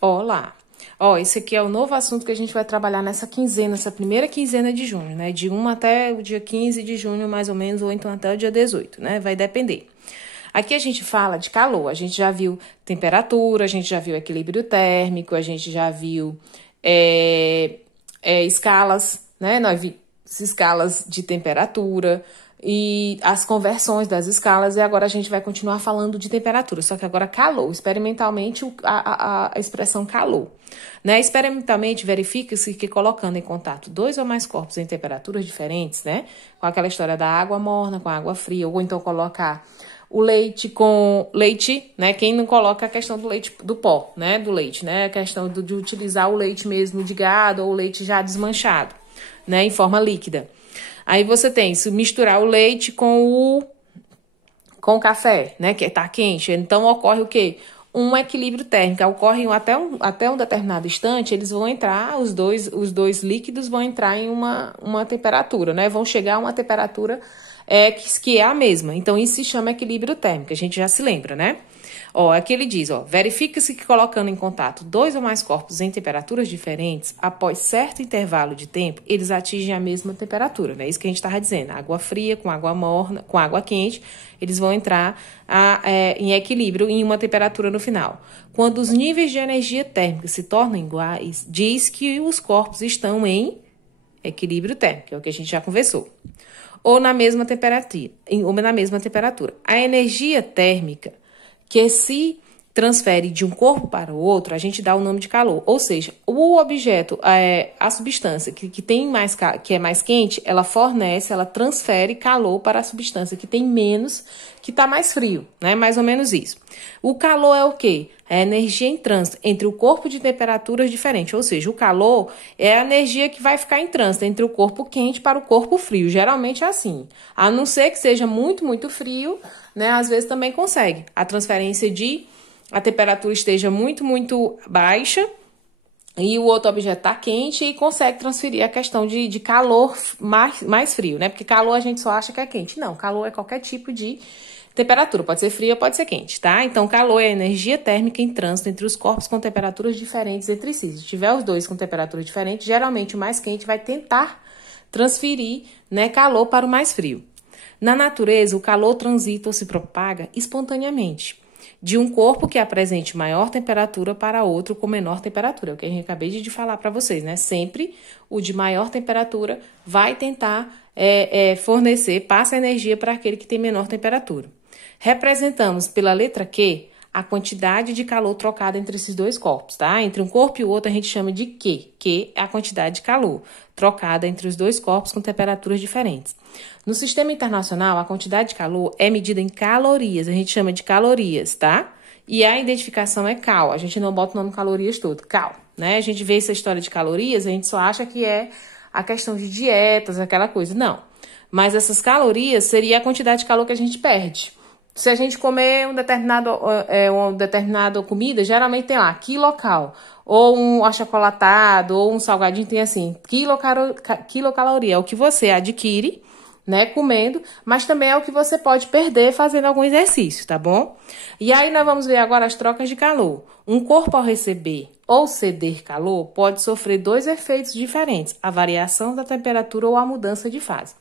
Olá! Ó, esse aqui é o novo assunto que a gente vai trabalhar nessa quinzena, essa primeira quinzena de junho, né? De 1 até o dia 15 de junho, mais ou menos, ou então até o dia 18, né? Vai depender. Aqui a gente fala de calor, a gente já viu temperatura, a gente já viu equilíbrio térmico, a gente já viu escalas, né? Nós vimos escalas de temperatura e as conversões das escalas, e agora a gente vai continuar falando de temperatura, só que agora calor, experimentalmente a expressão calor. Né? Experimentalmente, verifica-se que colocando em contato dois ou mais corpos em temperaturas diferentes, né? Com aquela história da água morna com a água fria, ou então colocar o leite com leite, né? Quem não coloca a questão do leite do pó, né? Do leite, né? A questão de utilizar o leite mesmo de gado ou o leite já desmanchado, né? Em forma líquida. Aí você tem se misturar o leite com o café, né? Que tá quente. Então ocorre o quê? Um equilíbrio térmico. Ocorre até um determinado instante, eles vão entrar, os dois líquidos vão entrar em uma temperatura, né? Vão chegar a uma temperatura que é a mesma. Então, isso se chama equilíbrio térmico, a gente já se lembra, né? Ó, aqui ele diz, ó, verifica-se que colocando em contato dois ou mais corpos em temperaturas diferentes, após certo intervalo de tempo, eles atingem a mesma temperatura, né? Isso que a gente estava dizendo, água fria com água morna, com água quente, eles vão entrar em equilíbrio em uma temperatura no final. Quando os níveis de energia térmica se tornam iguais, diz que os corpos estão em equilíbrio térmico, é o que a gente já conversou. Ou na mesma temperatura. A energia térmica que se transfere de um corpo para o outro, a gente dá o nome de calor. Ou seja, o objeto, a substância que é mais quente, ela transfere calor para a substância que tem menos, que está mais frio, né? Mais ou menos isso. O calor é o quê? É a energia em trânsito entre o corpo de temperaturas diferentes. Ou seja, o calor é a energia que vai ficar em trânsito entre o corpo quente para o corpo frio. Geralmente é assim. A não ser que seja muito, muito frio, né? Às vezes também consegue. A temperatura esteja muito, muito baixa e o outro objeto está quente e consegue transferir a questão de calor mais frio, né? Porque calor a gente só acha que é quente. Não, calor é qualquer tipo de temperatura, pode ser fria, pode ser quente, tá? Então, calor é a energia térmica em trânsito entre os corpos com temperaturas diferentes entre si. Se tiver os dois com temperaturas diferentes, geralmente o mais quente vai tentar transferir, né, calor para o mais frio. Na natureza, o calor transita ou se propaga espontaneamente de um corpo que apresente maior temperatura para outro com menor temperatura. É o que a gente acabei de falar para vocês, né? Sempre o de maior temperatura vai tentar passa energia para aquele que tem menor temperatura. Representamos pela letra Q a quantidade de calor trocada entre esses dois corpos, tá? Entre um corpo e o outro a gente chama de Q. Q é a quantidade de calor trocada entre os dois corpos com temperaturas diferentes. No sistema internacional, a quantidade de calor é medida em calorias, a gente chama de calorias, tá? E a identificação é cal, a gente não bota o nome calorias todo, cal, né? A gente vê essa história de calorias, a gente só acha que é a questão de dietas, aquela coisa, não. Mas essas calorias seria a quantidade de calor que a gente perde. Se a gente comer uma determinada comida, geralmente tem lá, quilocal, ou um achocolatado, ou um salgadinho, tem assim, quilocaloria, é o que você adquire, né, comendo, mas também é o que você pode perder fazendo algum exercício, tá bom? E aí nós vamos ver agora as trocas de calor. Um corpo ao receber ou ceder calor pode sofrer dois efeitos diferentes, a variação da temperatura ou a mudança de fase.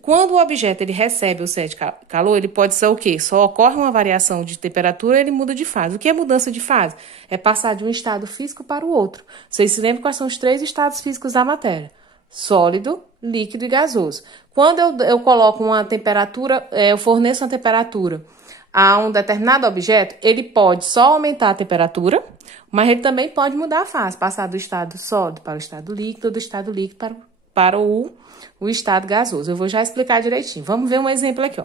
Quando o objeto ele recebe ou cede calor, ele pode ser o quê? Só ocorre uma variação de temperatura, ele muda de fase. O que é mudança de fase? É passar de um estado físico para o outro. Vocês se lembram quais são os três estados físicos da matéria? Sólido, líquido e gasoso. Quando eu coloco uma temperatura, eu forneço uma temperatura a um determinado objeto, ele pode só aumentar a temperatura, mas ele também pode mudar a fase, passar do estado sólido para o estado líquido, ou do estado líquido para o estado gasoso. Eu vou já explicar direitinho. Vamos ver um exemplo aqui, ó.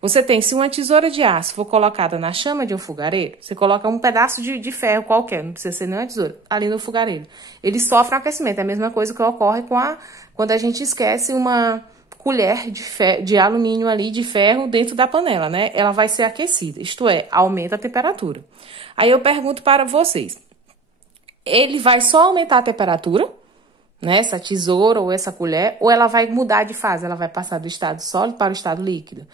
Você tem, se uma tesoura de aço for colocada na chama de um fogareiro, você coloca um pedaço de ferro qualquer, não precisa ser nem uma tesoura, ali no fogareiro. Ele sofre um aquecimento, é a mesma coisa que ocorre quando a gente esquece uma colher de alumínio ali, de ferro, dentro da panela, né? Ela vai ser aquecida, isto é, aumenta a temperatura. Aí eu pergunto para vocês, ele vai só aumentar a temperatura, né? Essa tesoura ou essa colher, ou ela vai mudar de fase, ela vai passar do estado sólido para o estado líquido?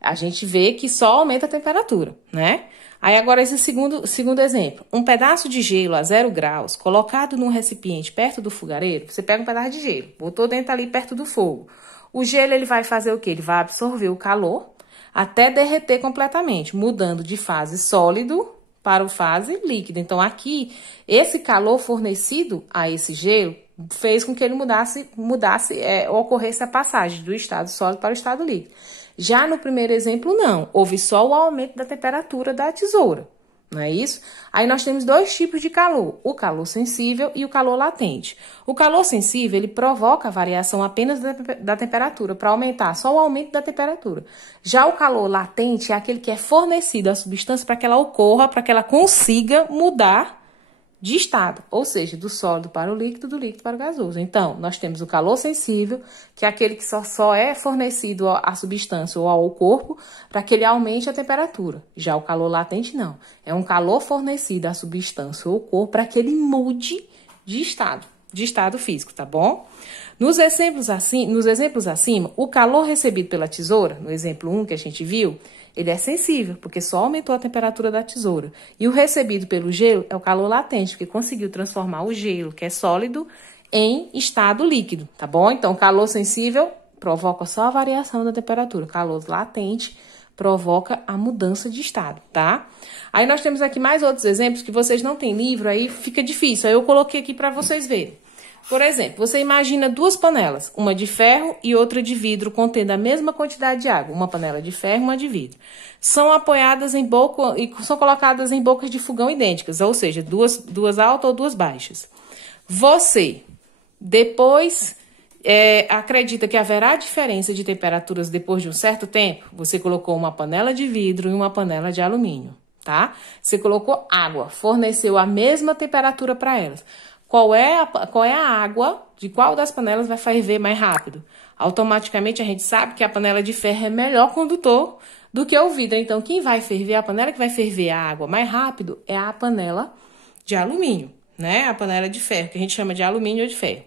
A gente vê que só aumenta a temperatura, né? Aí agora esse segundo exemplo. Um pedaço de gelo a 0 graus, colocado num recipiente perto do fogareiro, você pega um pedaço de gelo, botou dentro ali perto do fogo. O gelo ele vai fazer o quê? Ele vai absorver o calor até derreter completamente, mudando de fase sólido para o fase líquida. Então aqui, esse calor fornecido a esse gelo fez com que ele ocorresse a passagem do estado sólido para o estado líquido. Já no primeiro exemplo, não. Houve só o aumento da temperatura da tesoura, não é isso? Aí nós temos dois tipos de calor, o calor sensível e o calor latente. O calor sensível, ele provoca a variação apenas da temperatura, para aumentar só o aumento da temperatura. Já o calor latente é aquele que é fornecido à substância para que ela ocorra, para que ela consiga mudar de estado, ou seja, do sólido para o líquido, do líquido para o gasoso. Então, nós temos o calor sensível, que é aquele que só é fornecido à substância ou ao corpo para que ele aumente a temperatura. Já o calor latente, não. É um calor fornecido à substância ou ao corpo para que ele mude de estado físico, tá bom? Nos exemplos acima, o calor recebido pela tesoura, no exemplo 1 que a gente viu, ele é sensível, porque só aumentou a temperatura da tesoura. E o recebido pelo gelo é o calor latente, porque conseguiu transformar o gelo, que é sólido, em estado líquido, tá bom? Então, o calor sensível provoca só a variação da temperatura. O calor latente provoca a mudança de estado, tá? Aí nós temos aqui mais outros exemplos que vocês não têm livro, aí fica difícil. Aí eu coloquei aqui para vocês verem. Por exemplo, você imagina duas panelas, uma de ferro e outra de vidro, contendo a mesma quantidade de água, uma panela de ferro e uma de vidro. São apoiadas em boca e são colocadas em bocas de fogão idênticas, ou seja, duas altas ou duas baixas. Você depois acredita que haverá diferença de temperaturas depois de um certo tempo? Você colocou uma panela de vidro e uma panela de alumínio, tá? Você colocou água, forneceu a mesma temperatura para elas. Qual é a água de qual das panelas vai ferver mais rápido? Automaticamente a gente sabe que a panela de ferro é melhor condutor do que o vidro. Então, quem vai ferver, a panela que vai ferver a água mais rápido é a panela de alumínio, né? A panela de ferro, que a gente chama de alumínio ou de ferro.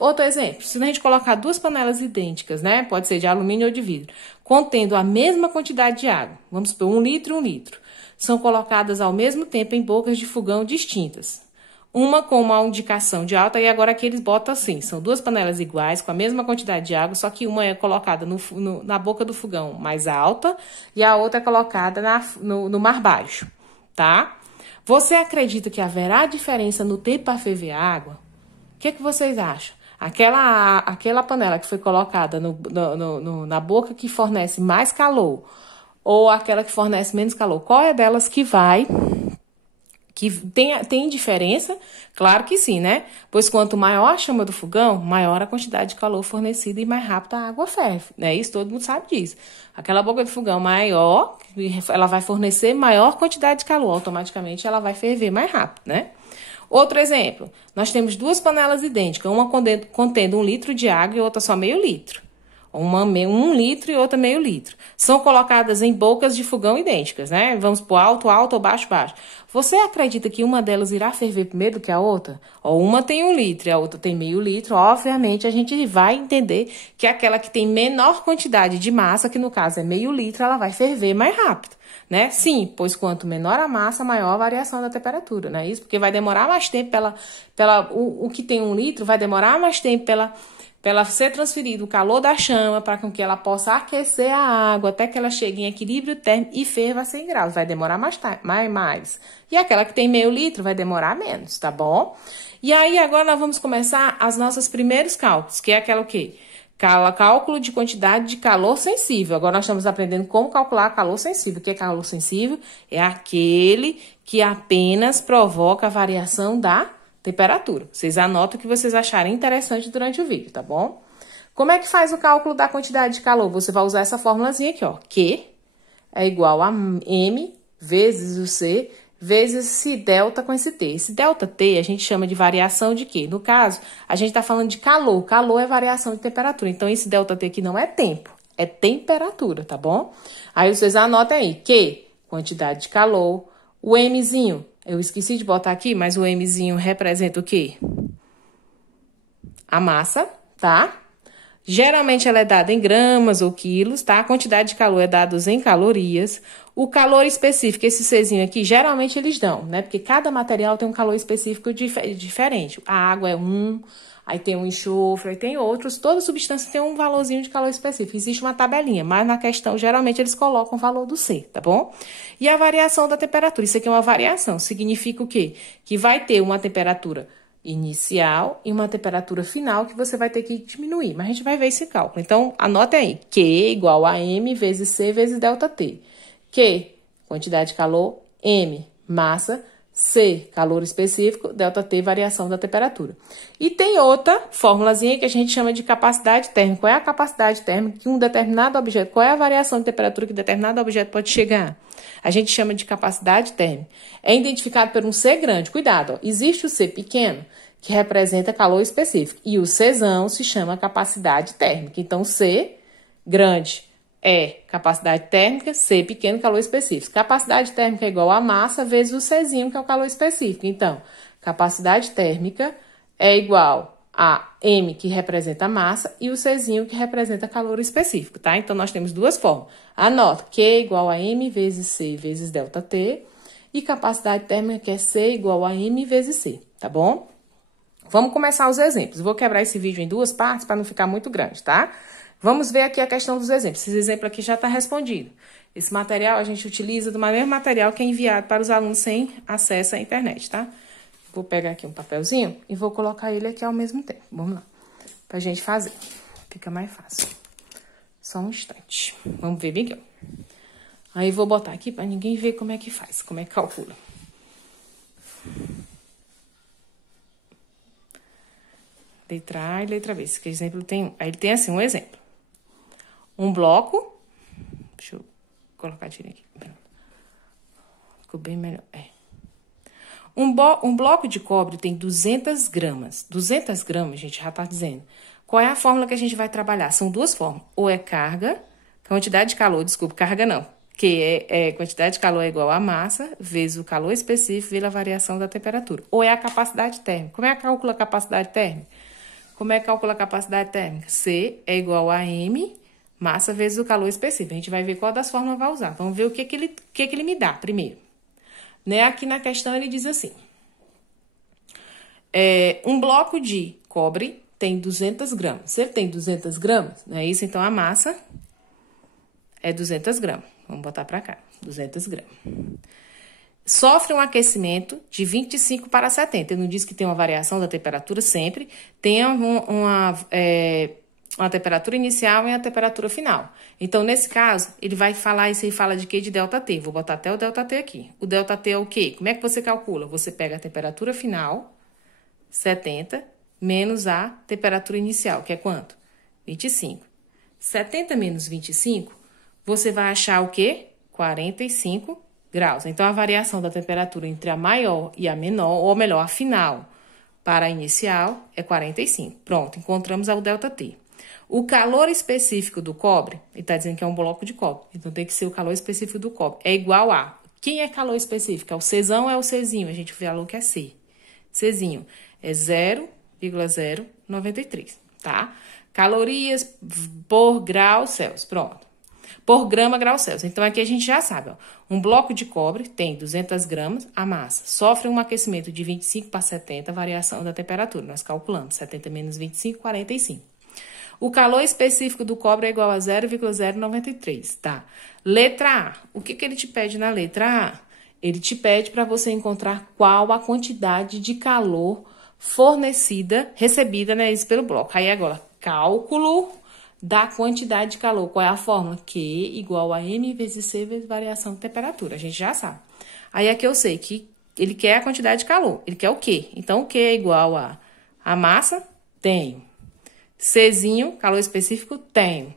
Outro exemplo, se a gente colocar duas panelas idênticas, né? Pode ser de alumínio ou de vidro, contendo a mesma quantidade de água, vamos supor 1 litro e 1 litro, são colocadas ao mesmo tempo em bocas de fogão distintas. Uma com uma indicação de alta, e agora aqui eles botam assim, são duas panelas iguais, com a mesma quantidade de água, só que uma é colocada na boca do fogão mais alta, e a outra é colocada no mar baixo, tá? Você acredita que haverá diferença no tempo para ferver a água? O que vocês acham? Aquela panela que foi colocada na boca que fornece mais calor, ou aquela que fornece menos calor, qual é delas que tem diferença? Claro que sim, né? Pois quanto maior a chama do fogão, maior a quantidade de calor fornecida e mais rápido a água ferve, né? Isso todo mundo sabe disso. Aquela boca do fogão maior, ela vai fornecer maior quantidade de calor, automaticamente ela vai ferver mais rápido, né? Outro exemplo, nós temos duas panelas idênticas, uma contendo 1 litro de água e outra só meio litro. Uma 1 litro e outra meio litro. São colocadas em bocas de fogão idênticas, né? Vamos por alto, alto ou baixo, baixo. Você acredita que uma delas irá ferver primeiro do que a outra? Ou uma tem 1 litro e a outra tem meio litro? Obviamente, a gente vai entender que aquela que tem menor quantidade de massa, que no caso é meio litro, ela vai ferver mais rápido, né? Sim, pois quanto menor a massa, maior a variação da temperatura, né? Isso porque vai demorar mais tempo o que tem 1 litro vai demorar mais tempo pela ser transferido o calor da chama para com que ela possa aquecer a água até que ela chegue em equilíbrio térmico e ferva a 100 graus. Vai demorar mais. E aquela que tem meio litro vai demorar menos, tá bom? E aí, agora nós vamos começar as nossos primeiros cálculos, que é aquela o quê? Cálculo de quantidade de calor sensível. Agora nós estamos aprendendo como calcular calor sensível. O que é calor sensível? É aquele que apenas provoca a variação da temperatura. Vocês anotam o que vocês acharem interessante durante o vídeo, tá bom? Como é que faz o cálculo da quantidade de calor? Você vai usar essa formulazinha aqui, ó. Q é igual a M vezes o C vezes esse delta com esse T. Esse delta T a gente chama de variação de quê? No caso, a gente está falando de calor. Calor é variação de temperatura. Então, esse delta T aqui não é tempo, é temperatura, tá bom? Aí vocês anotem aí. Q, quantidade de calor. O Mzinho, eu esqueci de botar aqui, mas o Mzinho representa o quê? A massa, tá? Geralmente ela é dada em gramas ou quilos, tá? A quantidade de calor é dada em calorias. O calor específico, esse Czinho aqui, geralmente eles dão, né? Porque cada material tem um calor específico diferente. A água é aí tem um enxofre, aí tem outros. Toda substância tem um valorzinho de calor específico. Existe uma tabelinha, mas na questão, geralmente, eles colocam o valor do C, tá bom? E a variação da temperatura. Isso aqui é uma variação. Significa o quê? Que vai ter uma temperatura inicial e uma temperatura final que você vai ter que diminuir. Mas a gente vai ver esse cálculo. Então, anota aí. Q igual a M vezes C vezes ΔT. Q, quantidade de calor. M, massa. C, calor específico. ΔT, variação da temperatura. E tem outra formulazinha que a gente chama de capacidade térmica. Qual é a capacidade térmica que um determinado objeto... Qual é a variação de temperatura que determinado objeto pode chegar? A gente chama de capacidade térmica. É identificado por um C grande. Cuidado, ó. Existe o C pequeno, que representa calor específico. E o Czão se chama capacidade térmica. Então, C grande é capacidade térmica, C pequeno, calor específico. Capacidade térmica é igual a massa vezes o Czinho, que é o calor específico. Então, capacidade térmica é igual a M, que representa a massa, e o Czinho, que representa calor específico, tá? Então, nós temos duas formas. Anota, Q igual a M vezes C vezes ΔT, e capacidade térmica, que é C igual a M vezes C, tá bom? Vamos começar os exemplos. Vou quebrar esse vídeo em duas partes para não ficar muito grande, tá? Vamos ver aqui a questão dos exemplos. Esse exemplo aqui já está respondido. Esse material a gente utiliza do mesmo material que é enviado para os alunos sem acesso à internet, tá? Vou pegar aqui um papelzinho e vou colocar ele aqui ao mesmo tempo. Vamos lá. Pra gente fazer. Fica mais fácil. Só um instante. Vamos ver, Miguel. Aí vou botar aqui para ninguém ver como é que faz, como é que calcula. Letra A e letra B. Esse exemplo tem... Aí ele tem assim, um exemplo. Um bloco... Deixa eu colocar direito aqui. Ficou bem melhor. Um bloco de cobre tem 200 gramas. 200 gramas, a gente já está dizendo. Qual é a fórmula que a gente vai trabalhar? São duas formas. Ou é carga, quantidade de calor, desculpa, carga não. Que quantidade de calor é igual a massa, vezes o calor específico, vezes a variação da temperatura. Ou é a capacidade térmica. Como é que calcula a capacidade térmica? Como é que calcula a capacidade térmica? C é igual a M, massa vezes o calor específico. A gente vai ver qual das fórmulas vai usar. Vamos ver o que ele me dá primeiro. Né? Aqui na questão ele diz assim. Um bloco de cobre tem 200 gramas. Se ele tem 200 gramas, não é isso? Então, a massa é 200 gramas. Vamos botar para cá, 200 gramas. Sofre um aquecimento de 25 para 70. Eu não disse que tem uma variação da temperatura sempre. Tem uma temperatura inicial e a temperatura final. Então, nesse caso, ele vai falar, isso aí fala de quê? De ΔT. Vou botar até o ΔT aqui. O ΔT é o quê? Como é que você calcula? Você pega a temperatura final, 70, menos a temperatura inicial, que é quanto? 25. 70 menos 25, você vai achar o quê? 45 graus. Então, a variação da temperatura entre a maior e a menor, ou melhor, a final para a inicial, é 45. Pronto, encontramos o ΔT. O calor específico do cobre, ele está dizendo que é um bloco de cobre, então tem que ser o calor específico do cobre, é igual a... Quem é calor específico? É o Czão ou é o Czinho? A gente falou que é C. Czinho é 0,093, tá? Calorias por grau Celsius, pronto. Por grama grau Celsius. Então, aqui a gente já sabe, ó. Um bloco de cobre tem 200 gramas, a massa sofre um aquecimento de 25 para 70, variação da temperatura. Nós calculamos, 70 menos 25, 45. O calor específico do cobre é igual a 0,093, tá? Letra A. O que ele te pede na letra A? Ele te pede para você encontrar qual a quantidade de calor recebida, né, pelo bloco. Aí, agora, cálculo da quantidade de calor. Qual é a fórmula? Q igual a M vezes C vezes variação de temperatura. A gente já sabe. Aí, aqui eu sei que ele quer a quantidade de calor. Ele quer o Q. Então, o Q é igual a massa? Tenho. Czinho, calor específico? Tenho.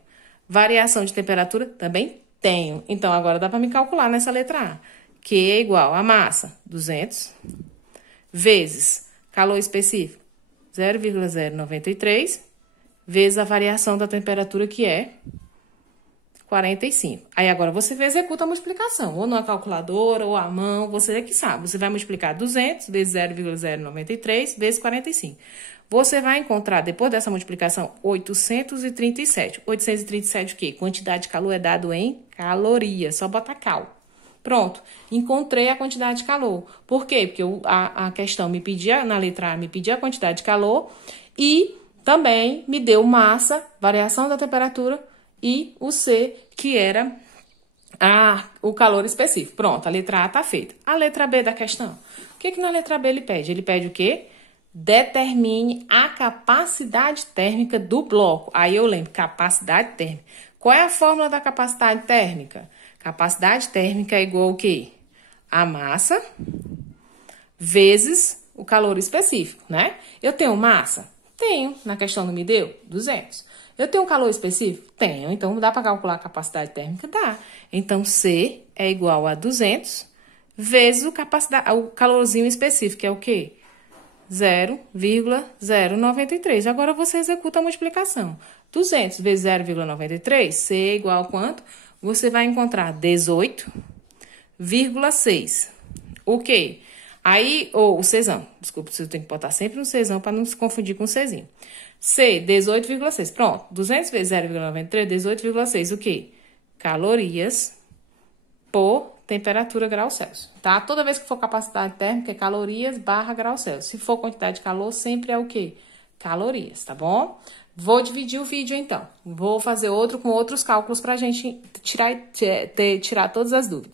Variação de temperatura? Também tenho. Então, agora dá para me calcular nessa letra A. Q é igual a massa, 200, vezes calor específico, 0,093, vezes a variação da temperatura, que é 45. Aí agora você executa a multiplicação, ou na calculadora, ou à mão, você é que sabe. Você vai multiplicar 200 vezes 0,093 vezes 45. Você vai encontrar, depois dessa multiplicação, 837. 837 o quê? Quantidade de calor é dado em calorias, só bota cal. Pronto, encontrei a quantidade de calor. Por quê? Porque a questão me pedia, na letra A, me pedia a quantidade de calor e também me deu massa, variação da temperatura, e o C, que era o calor específico. Pronto, a letra A está feita. A letra B da questão. O que na letra B ele pede? Ele pede o quê? Determine a capacidade térmica do bloco. Aí eu lembro, capacidade térmica. Qual é a fórmula da capacidade térmica? Capacidade térmica é igual ao quê? A massa vezes o calor específico, né? Eu tenho massa? Tenho. Na questão não me deu? 200. Eu tenho um calor específico? Tenho. Então, dá para calcular a capacidade térmica? Dá. Então, C é igual a 200 vezes o calorzinho específico, que é o quê? 0,093. Agora, você executa a multiplicação. 200 vezes 0,93, C é igual a quanto? Você vai encontrar 18,6. O quê? Aí, ou o Czão, desculpa, você tem que botar sempre um Czão para não se confundir com o Czinho. C, 18,6. Pronto, 200 vezes 0,93, 18,6. O quê? Calorias por temperatura graus Celsius, tá? Toda vez que for capacidade térmica, é calorias barra graus Celsius. Se for quantidade de calor, sempre é o quê? Calorias, tá bom? Vou dividir o vídeo, então. Vou fazer outro com outros cálculos pra gente tirar todas as dúvidas.